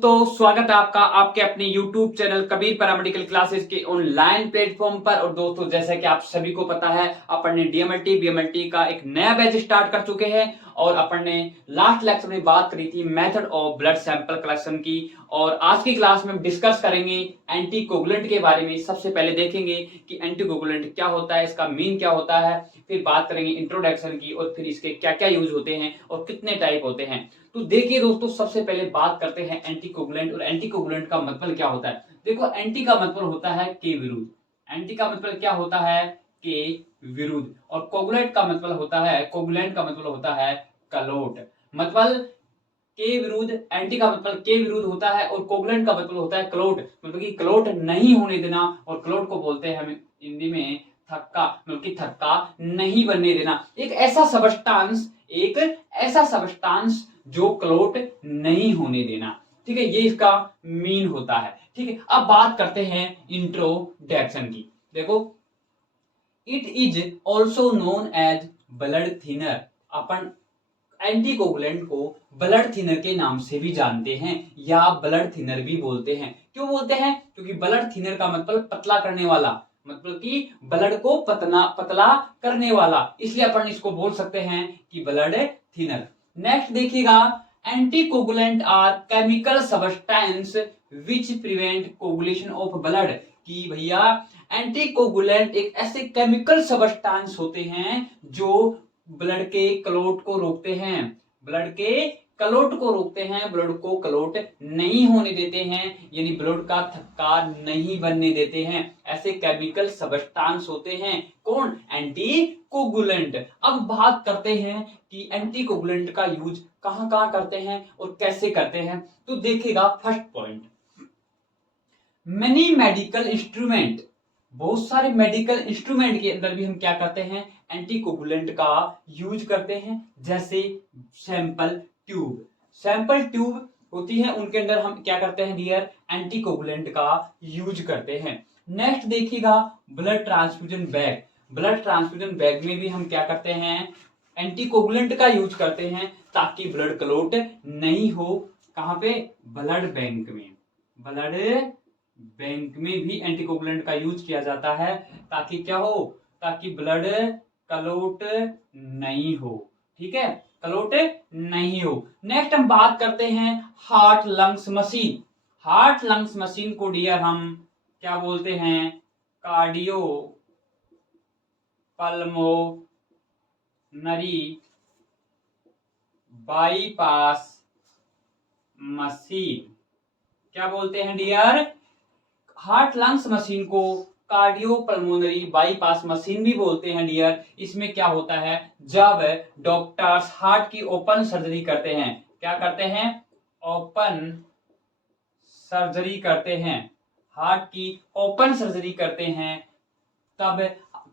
दोस्तों, स्वागत है आपका आपके अपने YouTube channel Kabir paramedical classes के ऑनलाइन प्लेटफॉर्म पर। और दोस्तों, जैसा कि आप सभी को पता है, अपन ने DMLT BMLT का एक नया बैच स्टार्ट कर चुके हैं और अपन ने लास्ट लेक्चर में बात करी थी method of blood sample collection की। और आज की क्लास में हम डिस्कस करेंगे एंटीकोगुलेंट के बारे में। सबसे पहले देखेंगे कि एंटीकोगुलेंट क्या होता है, इसका मीन क्या होता है, फिर बात करेंगे इंट्रोडक्शन की और फिर इसके क्या क्या यूज होते हैं और कितने टाइप होते हैं। तो देखिए दोस्तों, सबसे पहले बात करते हैं एंटीकोगुलेंट। और एंटीकोगुलेंट का मतलब क्या होता है। देखो, एंटी का मतलब होता है के विरुद्ध। एंटी का मतलब क्या होता है, के विरुद्ध। और कोगुलेंट का मतलब होता है, कोगुलेंट का मतलब होता है कलोट। मतलब के विरुद्ध, एंटी का मतलब के विरुद्ध होता है और कोगुलेंट का मतलब होता है क्लोट, मतलब कि क्लोट नहीं होने देना। और क्लोट को बोलते हैं हम हिंदी में थक्का, मतलब कि थक्का नहीं बनने देना। एक ऐसा सबस्टांस जो क्लोट नहीं होने देना। ठीक है, ये इसका मीन होता है। ठीक है, अब बात करते हैं इंट्रोडक्शन की। देखो, it is also known as blood thinner. अपन एंटीकोगुलेंट को ब्लड थिनर के नाम से भी जानते हैं या ब्लड थिनर भी बोलते हैं। क्यों बोलते हैं? क्योंकि ब्लड थिनर का मतलब पतला करने वाला, मतलब कि ब्लड को पतला करने वाला, इसलिए अपन इसको बोल सकते हैं कि ब्लड थिनर। नेक्स्ट देखिएगा, anticoagulant are chemical substance which prevent coagulation of blood. कि भैया, एंटीकोगुलेंट एक ऐसे केमिकल सब्सटेंस होते हैं जो ब्लड के क्लोट को रोकते हैं, ब्लड के क्लोट को रोकते हैं, ब्लड को क्लोट नहीं होने देते हैं, यानी ब्लड का थक्का नहीं बनने देते हैं। ऐसे केमिकल सब्सटेंस होते हैं। कौन? एंटीकोगुलेंट। अब बात करते हैं कि एंटीकोगुलेंट का यूज कहां कहां करते हैं और कैसे करते हैं। तो देखिएगा, first point, many medical instrument, बहुत सारे मेडिकल इंस्ट्रूमेंट के अंदर भी हम क्या करते हैं, एंटीकोगुलेंट का यूज करते हैं। जैसे सैंपल ट्यूब, सैंपल ट्यूब होती है, उनके अंदर हम क्या करते हैं डियर, एंटीकोगुलेंट का यूज करते हैं। नेक्स्ट देखिएगा, blood transfusion bag, blood transfusion bag में भी हम क्या करते हैं, एंटीकोगुलेंट का यूज करते हैं ताकि ब्लड क्लोट नहीं हो। कहां पे? ब्लड बैंक में, ब्लड बैंक में भी एंटीकोगुलेंट का यूज किया जाता है ताकि क्या हो, ताकि ब्लड क्लोट नहीं हो। ठीक है, क्लोट नहीं हो। नेक्स्ट हम बात करते हैं heart lungs machine. Heart lungs machine को डियर हम क्या बोलते हैं, कार्डियो पल्मोनरी बाईपास मशीन। क्या बोलते हैं डियर? हार्ट लंग्स मशीन को कार्डियो पल्मोनरी बाईपास मशीन भी बोलते हैं डियर। इसमें क्या होता है, जब डॉक्टर्स हार्ट की ओपन सर्जरी करते हैं, क्या करते हैं, ओपन सर्जरी करते हैं, हार्ट की ओपन सर्जरी करते हैं, तब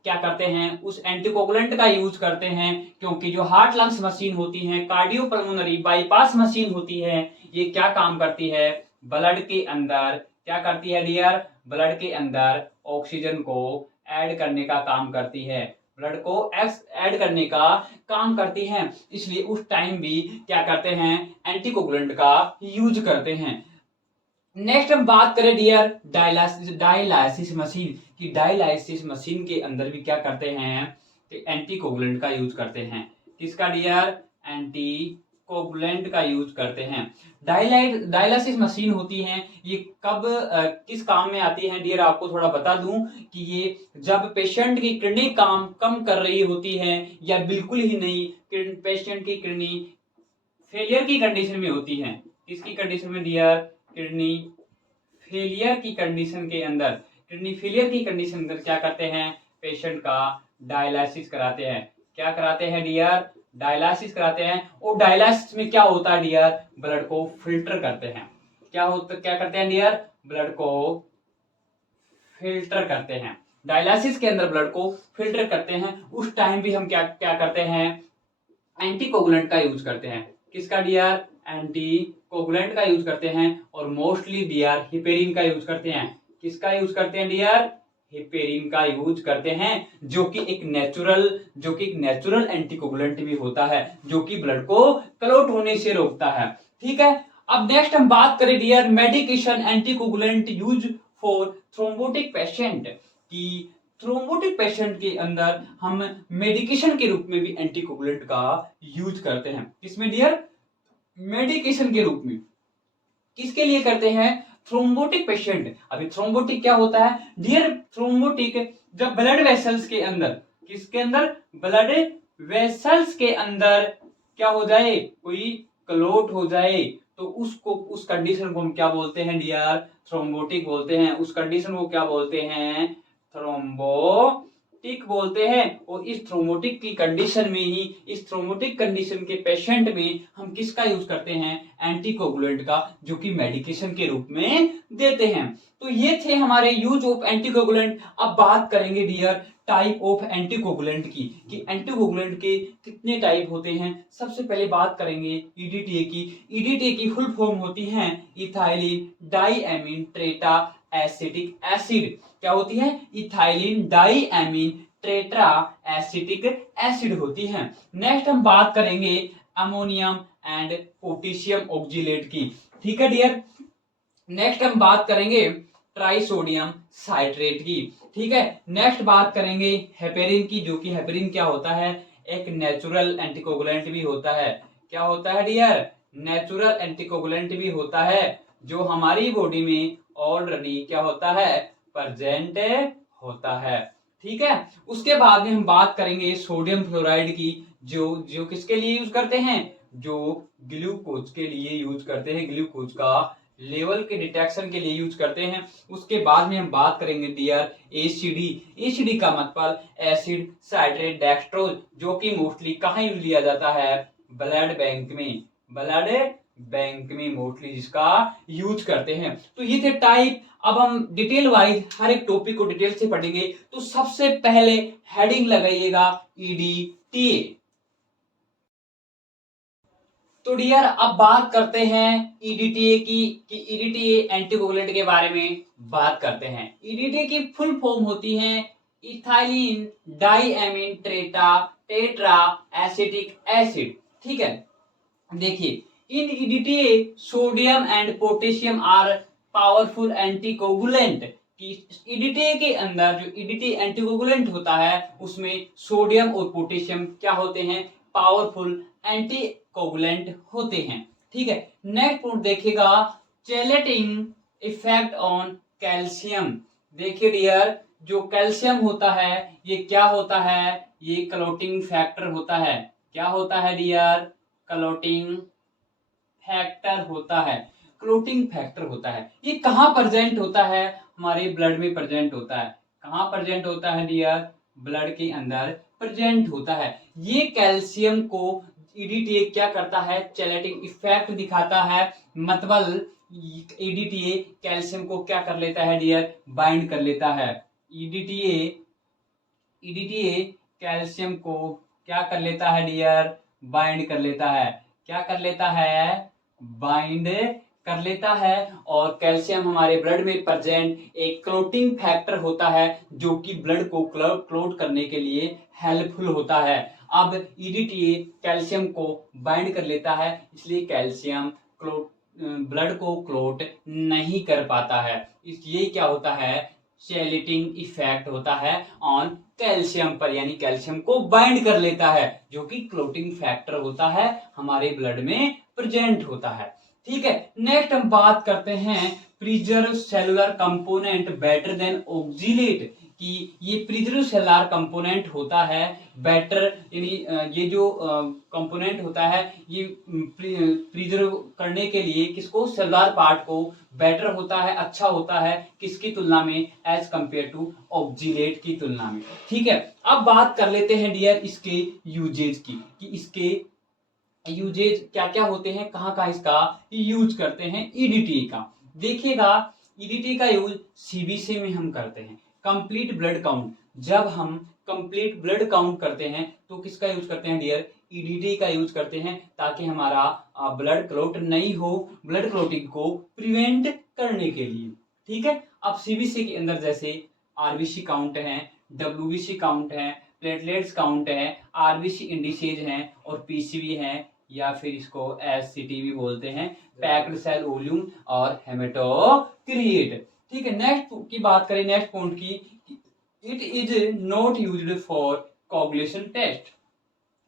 क्या करते हैं, उस एंटीकोगुलेंट का यूज करते हैं। क्योंकि जो हार्ट लंग्स मशीन होती है, कार्डियो पल्मोनरी बाईपास मशीन होती है, ये क्या काम करती है, ब्लड के अंदर क्या करती है डियर, ब्लड के अंदर ऑक्सीजन को ऐड करने का काम करती है, ब्लड को ऐड करने का काम करती है। इसलिए उस टाइम भी क्या करते हैं, एंटीकोगुलेंट का यूज करते हैं। नेक्स्ट हम बात करें डियर डायलाइसिस मशीन की। डायलाइसिस मशीन के अंदर भी क्या करते हैं, एंटीकोगुलेंट का यूज करते हैं। किसका डियर? एंटीकोगुलेंट का यूज करते हैं। डायलाइसिस मशीन होती है, ये कब किस काम में आती है डियर, आपको थोड़ा बता दूं कि ये जब पेशेंट की किडनी काम कम कर रही होती है या बिल्कुल ही नहीं, पेशेंट की किडनी फेलियर की कंडीशन में होती है। किसकी कंडीशन में डियर? किडनी फेलियर की कंडीशन के अंदर, किडनी फेलियर की कंडीशन अंदर क्या करते हैं, पेशेंट का डायलाइसिस कराते हैं। क्या कराते हैं डियर? डायलाइसिस कराते हैं। और डायलाइसिस में क्या होता है डियर? ब्लड को फिल्टर करते हैं। क्या करते हैं डियर? ब्लड को फिल्टर करते हैं। डायलाइसिस के अंदर ब्लड को फिल्टर करते हैं। उस टाइम भी हम क्या करते हैं, एंटीकोगुलेंट का यूज करते हैं। किसका डियर? एंटीकोगुलेंट का यूज करते हैं। और मोस्टली डियर हिपेरिन का यूज करते हैं। किसका यूज करते हैं डियर? हिपेरिन का यूज करते हैं, जो कि एक नेचुरल एंटीकोगुलेंट भी होता है, जो कि ब्लड को क्लॉट होने से रोकता है। ठीक है, अब नेक्स्ट हम बात करें dear medication anticoagulant use for thrombotic patient की थ्रोम्बोटिक पेशेंट के अंदर हम मेडिकेशन के रूप में भी एंटीकोगुलेंट का यूज करते हैं। किसमें डियर? मेडिकेशन के रूप में। किसके लिए करते हैं? Thrombotic patient. अभी थ्रोम्बोटिक क्या होता है डियर? थ्रोम्बोटिक जब ब्लड वेसल्स के अंदर, किसके अंदर? ब्लड वेसल्स के अंदर क्या हो जाए, कोई क्लोट हो जाए, तो उसको, उस कंडीशन को हम क्या बोलते हैं डियर? थ्रोम्बोटिक बोलते हैं। उस कंडीशन को क्या बोलते हैं? थ्रोम्बोटिक बोलते हैं। और इस थ्रोम्बोटिक की कंडीशन में ही, इस थ्रोम्बोटिक कंडीशन के पेशेंट में हम किसका यूज करते हैं? एंटीकोगुलेंट का, जो कि मेडिकेशन के रूप में देते हैं। तो ये थे हमारे यूज ऑफ एंटीकोगुलेंट। अब बात करेंगे डियर टाइप ऑफ एंटीकोगुलेंट की, कि एंटीकोगुलेंट के कितने टाइप होते हैं। सबसे पहले बात करेंगे ईडीटीए की। ईडीटीए की फुल फॉर्म होती है इथाइलिन डाइएमीन ट्रेटा एसिटिक एसिड। क्या होती है? Ethylene diamine tetra acetic acid होती है। नेक्स्ट हम बात करेंगे अमोनियम एंड पोटेशियम ऑक्जिलेट की। ठीक है डियर। नेक्स्ट हम बात करेंगे ट्राइसोडियम साइट्रेट की। ठीक है। नेक्स्ट बात करेंगे हेपेरिन की, जो कि हेपेरिन क्या होता है? एक नेचुरल एंटीकोगुलेंट भी होता है। क्या होता है डियर? नेचुरल एंटीकोगुलेंट भी होता है, जो हमारी बॉडी में ऑलरेडी क्या होता है? प्रेजेंट होता है। ठीक है। उसके बाद में हम बात करेंगे सोडियम फ्लोराइड की, जो जो किसके लिए यूज करते हैं? जो ग्लूकोज के लिए यूज करते हैं, ग्लूकोज का लेवल के डिटेक्शन के लिए यूज करते हैं। उसके बाद में हम बात करेंगे डियर एसीडी। एसीडी का मतलब एसिड साइट्रेट डेक्सट्रोज, जो कि मोस्टली कहाँ यूज लिया जाता है? ब्लड बैंक में। ब्लड बैंक में मोस्टली जिसका यूज करते हैं। तो ये थे टाइप। अब हम डिटेल वाइज हर एक टॉपिक को डिटेल से पढ़ेंगे। तो सबसे पहले हेडिंग लगाइएगा ईडीटीए। तो डियर अब बात करते हैं ईडीटीए की, कि ईडीटीए एंटीकोगुलेंट के बारे में बात करते हैं। ईडीटीए की फुल फॉर्म होती है ethylene diamine tetra acetic acid. ठीक है। देखिए, in EDTA sodium and potassium are powerful anticoagulant. कि ईडीटीए के अंदर जो ईडीटी एंटीकोगुलेंट होता है, उसमें सोडियम और पोटेशियम क्या होते हैं? पावरफुल एंटीकोगुलेंट होते हैं। ठीक है। नेक्स्ट पॉइंट देखिएगा चेलेटिंग इफेक्ट ऑन कैल्शियम। देखिए डियर, जो कैल्शियम होता है ये क्या होता है? ये क्लोटिंग फैक्टर होता है। क्या होता है डियर? क्लोटिंग फैक्टर होता है। क्लोटिंग फैक्टर होता है। ये कहाँ प्रेजेंट होता है? हमारे ब्लड में प्रेजेंट होता है। कहाँ प्रेजेंट होता है डियर? ब्लड के अंदर प्रेजेंट होता है। ये कैल्शियम को ईडीटीए क्या करता है? चैलेटिंग इफेक्ट दिखाता है। मतलब ईडीटीए कैल्शियम को क्या कर लेता है डियर? बाइंड कर लेता है। ईडीटीए कैल्शियम को क्या कर लेता है डियर? बाइंड कर लेता है। क्या कर लेता है? बाइंड कर लेता है। और कैल्शियम हमारे ब्लड में प्रेजेंट एक क्लोटिंग फैक्टर होता है, जो कि ब्लड को क्लोट करने के लिए हेल्पफुल होता है। अब ईडीटीए कैल्शियम को बाइंड कर लेता है, इसलिए कैल्शियम ब्लड को क्लोट नहीं कर पाता है। इसलिए क्या होता है? चैलेटिंग इफेक्ट होता है ऑन कैल्शियम पर, यानी कैल्शियम को बाइंड कर लेता है, जो कि क्लोटिंग फैक्टर होता है, हमारे ब्लड में प्रेजेंट होता है। ठीक है। नेक्स्ट हम बात करते हैं preserve cellular component better than oxalate, कि ये प्रिजर्व सेलुलर कंपोनेंट होता है बेटर, यानी ये जो कंपोनेंट होता है ये प्रिजर्व करने के लिए किसको? सेलुलर पार्ट को बेटर होता है, अच्छा होता है, किसकी तुलना में? एज कंपेयर टू ऑक्जिलेट की तुलना में। ठीक है। अब बात कर लेते हैं डियर इसके यूजेज की, कि इसके यूजेज क्या क्या होते हैं, कहाँ कहाँ इसका यूज करते हैं ईडीटी का। देखिएगा, ईडीटी का यूज सीबीसी में हम करते हैं। कंप्लीट ब्लड काउंट, जब हम कंप्लीट ब्लड काउंट करते हैं तो किसका यूज करते हैं डियर? ईडीटी का यूज करते हैं, ताकि हमारा ब्लड क्लॉट नहीं हो, ब्लड क्लॉटिंग को प्रिवेंट करने के लिए। ठीक है। अब सीबीसी के अंदर जैसे आरबीसी काउंट है, डब्ल्यूबीसी काउंट है, प्लेटलेट्स काउंट है, आरबीसी इंडिसेज हैं और पीसीबी है, या फिर इसको एससीटी भी बोलते हैं, पैक्ड सेल वॉल्यूम और हेमेटोक्रीट। ठीक है, नेक्स्ट की बात करें, नेक्स्ट पॉइंट की, it is not used for coagulation test.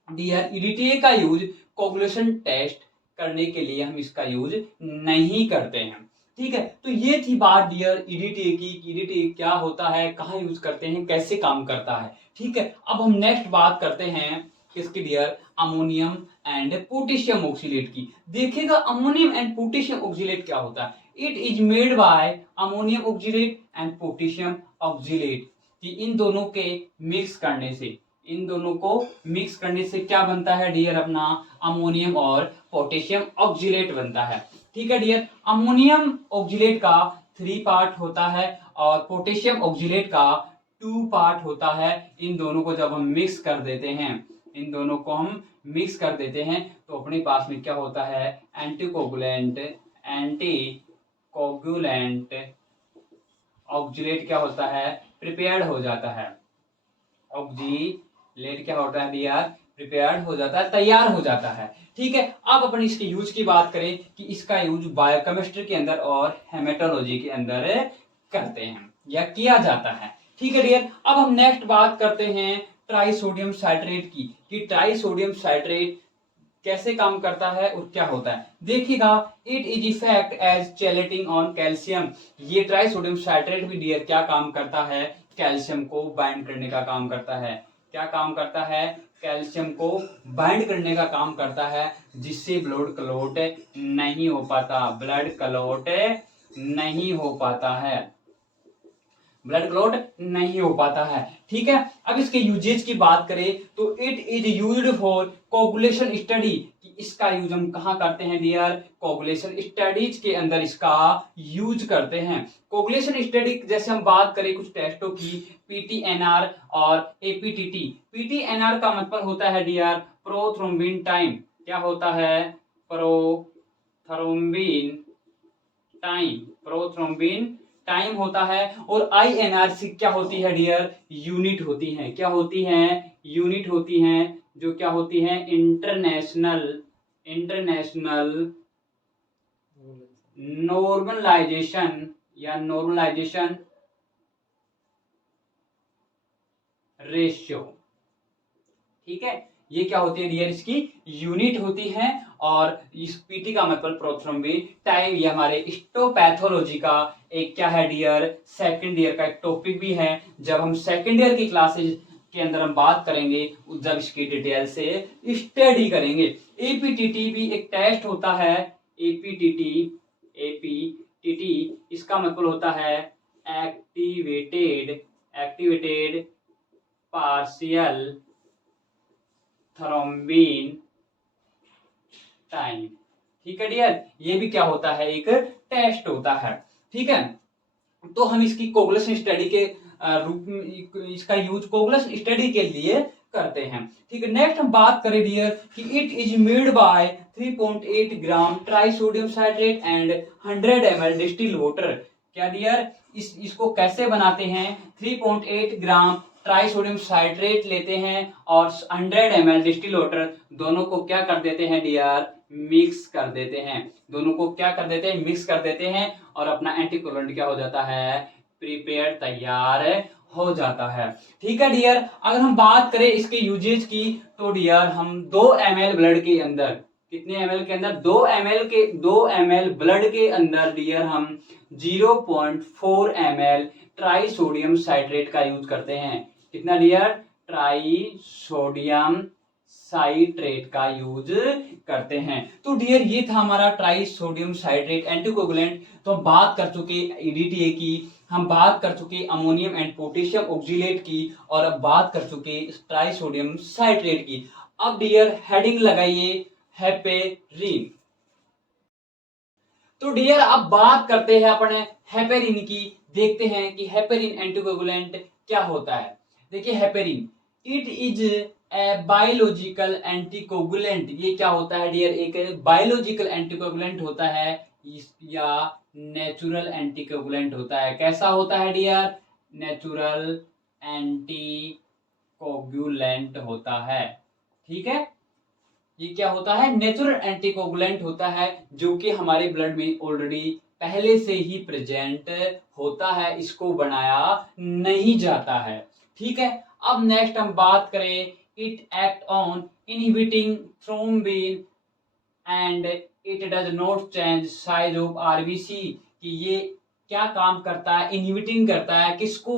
Dear, EDTA का यूज कोगुलेशन टेस्ट करने के लिए हम इसका यूज नहीं करते हैं। ठीक है, तो ये थी बात डियर ईडीटीए की, ईडीटीए क्या होता है, कहाँ यूज करते हैं, कैसे काम करता है। ठीक है, अब हम नेक्स्ट बात करते हैं किसकी dear, ammonium and potassium oxalate की। देखिएगा अमोनियम एंड पोटेशियम ऑक्सीलेट क्या होता है। It is made by ammonium oxalate and potassium oxalate, कि इन दोनों के मिक्स करने से, इन दोनों को मिक्स करने से क्या बनता है डियर, अपना अमोनियम और पोटेशियम ऑक्सीलेट बनता है। ठीक है डियर, अमोनियम ऑक्सीलेट का 3 पार्ट होता है और पोटेशियम ऑक्सीलेट का 2 पार्ट होता है। इन दोनों को जब हम मिक्स कर देते हैं, इन दोनों को हम मिक्स कर देते हैं तो अपने पास में क्या होता है, एंटीकोगुलेंट ऑक्सीलेट क्या होता है, प्रिपेयर्ड हो जाता है। ऑक्सीलेट क्या होता है डियर, प्रिपेयर्ड हो जाता है, तैयार हो जाता है। ठीक है, अब अपन इसके यूज की बात करें कि इसका यूज बायोकेमिस्ट्री के अंदर और हेमेटोलॉजी के अंदर करते हैं या किया जाता है। ठीक है डियर, अब हम नेक्स्ट बात करते हैं ट्राइसोडियम साइट्रेट की, कि ट्राइसोडियम साइट्रेट कैसे काम करता है और क्या होता है। देखिएगा, it is effect as chelating on calcium. ये ट्राइसोडियम साइट्रेट भी डियर क्या काम करता है, कैल्शियम को बाइंड करने का काम करता है। क्या काम करता है, कैल्शियम को बाइंड करने का काम करता है, जिससे ब्लड क्लॉट नहीं हो पाता, ब्लड क्लॉट नहीं हो पाता है, ब्लड क्लॉट नहीं हो पाता है। ठीक है, अब इसके यूजेज की बात करें तो it is used for coagulation study, कि इसका यूज हम कहाँ करते हैं डियर, कोगुलेशन स्टडीज के अंदर इसका यूज करते हैं। कोगुलेशन स्टडी जैसे हम बात करें कुछ टेस्टों की, पीटीएनआर और एपीटीटी। पीटीएनआर का मतलब होता है डियर प्रोथ्रोम्बिन टाइम, क्या होता है, प्रोथ्रोम्बिन टाइम होता है। और आईएनआरसी क्या होती है डियर, यूनिट होती है, क्या होती है, यूनिट होती है, जो क्या होती है, इंटरनेशनल नॉर्मलाइजेशन या नॉर्मलाइजेशन रेशियो। ठीक है, ये क्या होती है डियर, इसकी यूनिट होती है। और इस पीटी का मतलब प्रोथ्रोम्बिन टाइम, ये हमारे हिस्टोपैथोलॉजी का एक क्या है डियर, सेकंड ईयर का एक टॉपिक भी है। जब हम सेकंड ईयर की क्लासेज के अंदर हम बात करेंगे, जब इसकी डिटेल से स्टडी करेंगे। एपीटीटी भी एक टेस्ट होता है, एपीटीटी इसका मतलब होता है एक्टिवेटेड पार्शियल थ्रोम्बिन टाइम। ठीक है डियर, ये भी क्या होता है, एक टेस्ट होता है। ठीक है, तो हम इसकी कोगुलेशन स्टडी के रूप में इसका यूज कोगुलेशन स्टडी के लिए करते हैं। ठीक है, नेक्स्ट हम बात करें डियर कि it is made bye 3.8 gram trisodium citrate and 100 ml distil water. क्या डियर, इसको कैसे बनाते हैं, 3.8 ग्राम ट्राइसोडियम साइट्रेट लेते हैं और 100 ml डिस्टिल वाटर, दोनों को क्या कर देते हैं डियर, मिक्स कर देते हैं, दोनों को क्या कर देते हैं, मिक्स कर देते हैं, और अपना एंटीकोगुलेंट क्या हो जाता है, प्रिपेयर, तैयार हो जाता है। ठीक है डियर, अगर हम बात करें इसके यूजेज की तो डियर हम 2 ml ब्लड के अंदर, कितने ml के अंदर, 2 ml ब्लड के अंदर डियर हम 0.4 ml ट्राइसोडियम साइट्रेट का यूज करते हैं। कितना डियर, ट्राइसोडियम साइट्रेट का यूज करते हैं। तो डियर ये था हमारा ट्राइसोडियम साइट्रेट एंटीकोगुलेंट। तो हम बात कर चुके ईडीटीए की, हम बात कर चुके अमोनियम एंड पोटेशियम ऑक्सीलेट की, और अब बात कर चुके ट्राइसोडियम साइट्रेट की। अब डियर हेडिंग लगाइए हेपेरिन। तो डियर अब बात करते हैं अपने हेपेरिन की, देखते हैं कि हेपेरिन एंटीकोगुलेंट क्या होता है। देखिए heparin, it is a biological anticoagulant. ये क्या होता है डियर, एक बायोलॉजिकल एंटीकोगुलेंट होता है या नेचुरल एंटीकोगुलेंट होता है। कैसा होता है डियर, नेचुरल एंटीकोगुलेंट होता है। ठीक है, ये क्या होता है, नेचुरल एंटीकोगुलेंट होता है, जो कि हमारे ब्लड में ऑलरेडी पहले से ही प्रेजेंट होता है, इसको बनाया नहीं जाता है। ठीक है, अब नेक्स्ट हम बात करें, it act on inhibiting thrombin and it does not change size of RBC, कि ये क्या काम करता है, इनहिबिटिंग करता है किसको,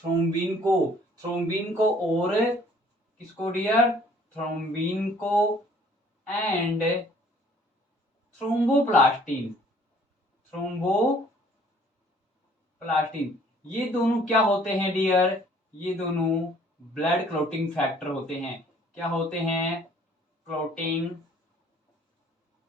थ्रोम्बिन को, थ्रोम्बिन को और किसको डियर, थ्रोम्बिन को एंड थ्रोम्बोप्लास्टिन, थ्रोम्बोप्लास्टिन, ये दोनों क्या होते हैं डियर, ये दोनों ब्लड क्लॉटिंग फैक्टर होते हैं। क्या होते हैं, क्लॉटिंग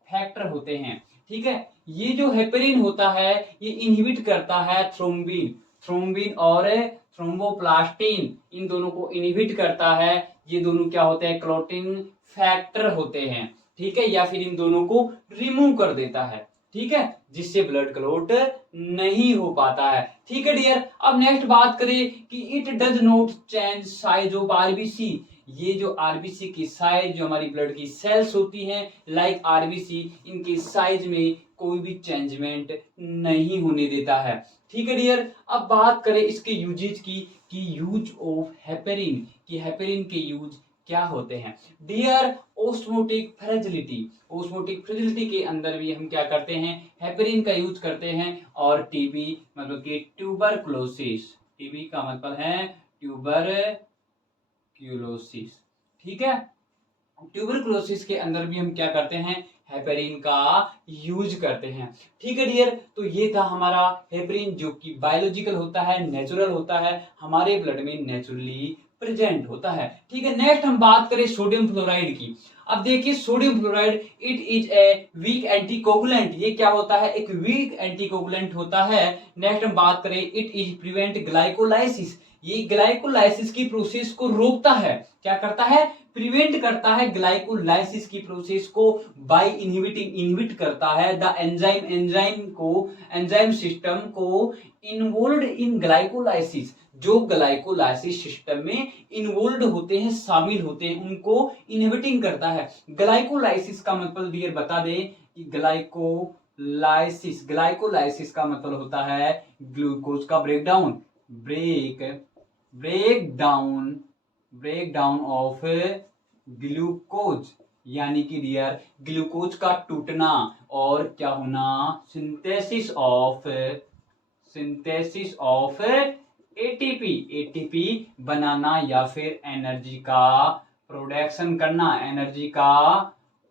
फैक्टर होते हैं। ठीक है, ये जो हेपेरिन होता है ये इनहिबिट करता है थ्रोम्बिन, थ्रोम्बिन और थ्रोम्बोप्लास्टिन, इन दोनों को इनहिबिट करता है। ये दोनों क्या होते हैं, क्लॉटिंग फैक्टर होते हैं। ठीक है, या फिर इन दोनों को रिमूव कर देता है। ठीक है, जिससे ब्लड क्लॉट नहीं हो पाता है। ठीक है डियर, अब नेक्स्ट बात करें कि it does not change size of RBC, ये जो आरबीसी की साइज, जो हमारी ब्लड की सेल्स होती हैं लाइक आरबीसी, इनकी साइज में कोई भी चेंजमेंट नहीं होने देता है। ठीक है डियर, अब बात करें इसके यूजेज की, कि यूज ऑफ हेपेरिन, कि हेपेरिन के यूज क्या होते हैं dear, osmotic fragility, osmotic fragility के अंदर भी हम क्या करते हैं, हेपेरिन का यूज करते हैं। और टीबी मतलब कि ट्यूबरकुलोसिस, टीबी का मतलब है ट्यूबरकुलोसिस। ठीक है, ट्यूबरकुलोसिस के अंदर भी हम क्या करते हैं, हेपेरिन का यूज करते हैं। ठीक है डियर, तो ये था हमारा हेपेरिन, जो कि बायोलॉजिकल होता है, नेचुरल होता है, हमारे ब्लड में नेचुरली प्रेजेंट होता है। ठीक है, नेक्स्ट हम बात करें सोडियम फ्लोराइड की। अब देखिए sodium fluoride, it is a weak anticoagulant, ये क्या होता है, एक वीक एंटीकोगुलेंट होता है। नेक्स्ट हम बात करें, इट इज प्रिवेंट ग्लाइकोलाइसिस, ये ग्लाइकोलाइसिस की प्रोसेस को रोकता है। क्या करता है, प्रिवेंट करता है ग्लाइकोलाइसिस की प्रोसेस को बाय इनहिबिटिंग, इनहिबिट करता है द एंजाइम, एंजाइम को, एंजाइम सिस्टम को इन्वॉल्वड इन ग्लाइकोलाइसिस, जो ग्लाइकोलाइसिस सिस्टम में इन्वॉल्व होते हैं, शामिल होते हैं, उनको इनहिबिटिंग करता है। ग्लाइकोलाइसिस का मतलब डियर बता दें कि ग्लाइकोलाइसिस, ग्लाइकोलाइसिस का मतलब होता है ग्लूकोज का ब्रेकडाउन, ब्रेकडाउन ऑफ ग्लूकोज, यानी कि डियर ग्लूकोज का टूटना और क्या होना, सिंथेसिस ऑफ एटीपी, एटीपी बनाना या फिर एनर्जी का प्रोडक्शन करना, एनर्जी का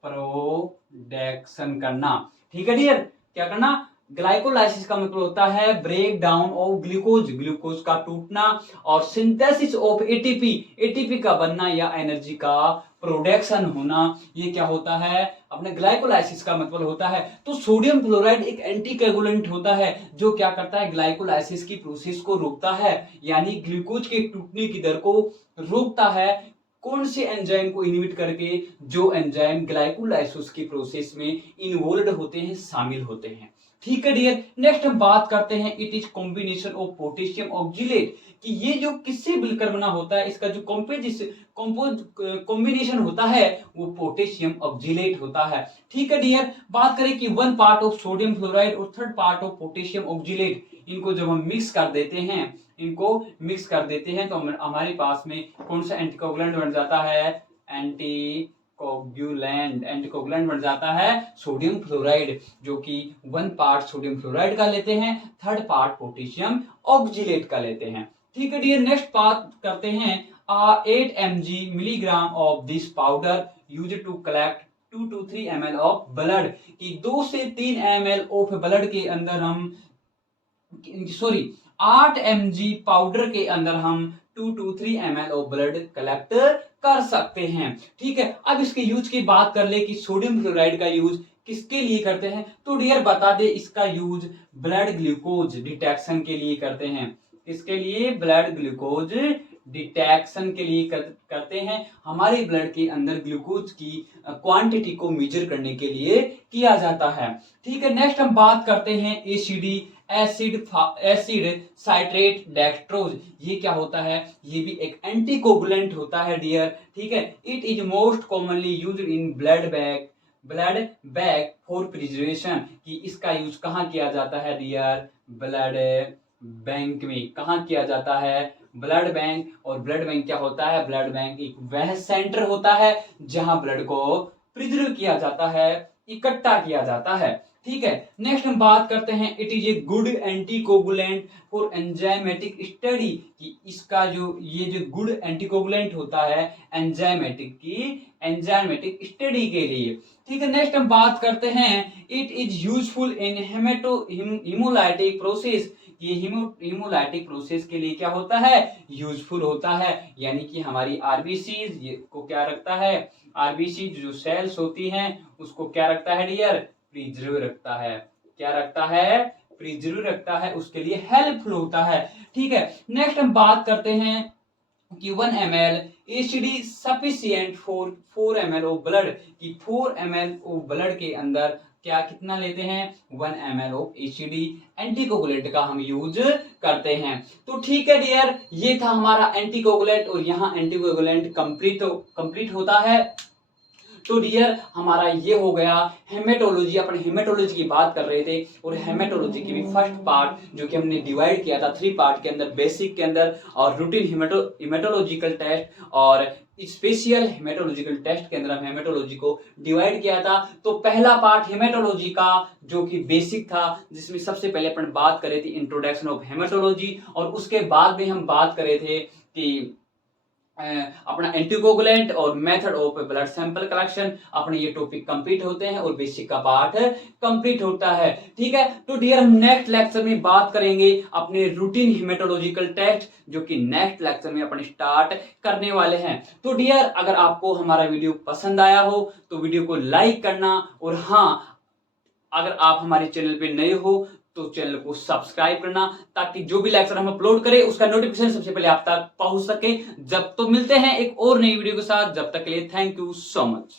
प्रोडक्शन करना। ठीक है डियर, क्या करना, ग्लाइकोलाइसिस का मतलब होता है break down of glucose, glucose का टूटना, और सिंथेसिस ऑफ एटीपी, एटीपी का बनना या एनर्जी का प्रोडक्शन होना, ये क्या होता है, अपने ग्लाइकोलाइसिस का मतलब होता है। तो सोडियम फ्लोराइड एक एंटीकोगुलेंट होता है, जो क्या करता है, ग्लाइकोलाइसिस की प्रोसेस को रोकता है, यानी ग्लूकोज के टूटने की दर को रोकता है। कौन से एंजाइम को इनहिबिट करके, जो एंजाइम ग्लाइकोलाइसिस की प्रोसेस में इन्वॉल्व होते हैं, शामिल होते हैं। ठीक है डियर, नेक्स्ट हम बात करते हैं, it is combination of potassium oxalate, कि ये जो किससे मिलकर बना होता है, इसका जो कॉम्बिनेशन होता है वो पोटेशियम ऑक्जिलेट होता है। ठीक है डियर, बात करें कि 1 पार्ट ऑफ सोडियम फ्लोराइड और 3rd part of potassium oxalate, इनको जब हम मिक्स कर देते हैं, इनको मिक्स कर देते हैं तो हमारे पास में कौन सा एंटीकोगुलेंट बन जाता है, एंटीकोगुलेंट बन जाता है सोडियम फ्लोराइड, जो कि 1 पार्ट सोडियम फ्लोराइड का लेते हैं, 3rd पार्ट पोटेशियम ऑक्जिलेट का लेते हैं। ठीक है डियर, नेक्स्ट बात करते हैं 8 mg milligram of this powder used to collect 2 to 3 ml of blood, कि 2 से 3 ml ऑफ ब्लड के अंदर हम 8 mg पाउडर के अंदर हम 2 to 3 ml of blood collect कर सकते हैं। ठीक है, अब इसके यूज की बात कर ले कि सोडियम फ्लोराइड का यूज किसके लिए करते हैं, तो डियर बता दे, इसका यूज ब्लड ग्लूकोज डिटेक्शन के लिए करते हैं। किसके लिए, ब्लड ग्लूकोज डिटेक्शन के लिए करते हैं, हमारे ब्लड के अंदर ग्लूकोज की क्वांटिटी को मेजर करने के लिए किया जाता है। ठीक है, नेक्स्ट हम बात करते हैं एसिडी एसिड साइट्रेट डेक्सट्रोज। ये क्या होता है, ये भी एक एंटीकोगुलेंट होता है डियर, ठीक है। It is most commonly used in blood bag for preservation, कि इसका यूज कहाँ किया जाता है डियर, ब्लड बैंक में। कहाँ किया जाता है, ब्लड बैंक। और ब्लड बैंक क्या होता है, ब्लड बैंक एक वह सेंटर होता है जहां ब्लड को प्रिजर्व किया जाता है, इकट्ठा किया जाता है, ठीक है। नेक्स्ट हम बात करते हैं, it is a good anticoagulant for enzymatic study, कि इसका जो ये जो गुड एंटीकोगुलेंट होता है एंजाइमेटिक स्टडी के लिए, ठीक है। नेक्स्ट हम बात करते हैं, it is useful in haemolytic process, ये हीमोलाइटिक प्रोसेस के लिए क्या होता है, यूजफुल होता है। यानी कि हमारी आरबीसी को क्या रखता है, आरबीसी जो सेल्स होती हैं उसको क्या रखता है डियर, प्रिजर्व रखता है। क्या रखता है, प्रिजर्व रखता है, उसके लिए हेल्पफुल होता है, ठीक है। नेक्स्ट हम बात करते हैं कि 1 ml ACD sufficient for 4 ml of blood, कि 4 ml ऑफ ब्लड के अंदर क्या कितना लेते हैं, 1 ml ऑफ एसिडी एंटीकोगुलेंट का हम यूज करते हैं। तो ठीक है डियर, ये था हमारा एंटीकोगुलेंट, और यहाँ एंटीकोगुलेंट कंप्लीट होता है। तो डियर हमारा ये हो गया हेमेटोलॉजी, अपन हेमेटोलॉजी की बात कर रहे थे, और हेमेटोलॉजी की भी फर्स्ट पार्ट जो कि हमने डिवाइड किया था 3 पार्ट के अंदर, बेसिक के अंदर और रूटीन हेमेटोलॉजिकल टेस्ट और स्पेशल हेमेटोलॉजिकल टेस्ट के अंदर हम हेमेटोलॉजी को डिवाइड किया था। तो पहला पार्ट हेमेटोलॉजी का जो कि बेसिक था, जिसमें सबसे पहले अपन बात करे थे इंट्रोडक्शन ऑफ हेमेटोलॉजी, और उसके बाद में हम बात करे थे कि अपना एंटीकोगुलेंट और method of blood sample collection. अपने ये टॉपिक कंप्लीट होते हैं और बेसिक का पार्ट कंप्लीट होता है, ठीक है। तो डियर हम नेक्स्ट लेक्चर में बात करेंगे अपने रूटीन हेमेटोलॉजिकल टेस्ट, जो कि नेक्स्ट लेक्चर में अपन स्टार्ट करने वाले हैं। तो डियर अगर आपको हमारा वीडियो पसंद आया हो तो वीडियो को लाइक करना, और हाँ अगर आप हमारे चैनल पे नए हो तो चैनल को सब्सक्राइब करना, ताकि जो भी लेक्चर हम अपलोड करें उसका नोटिफिकेशन सबसे पहले आप तक पहुंच सके। जब तो मिलते हैं एक और नई वीडियो के साथ, जब तक के लिए थैंक यू सो मच।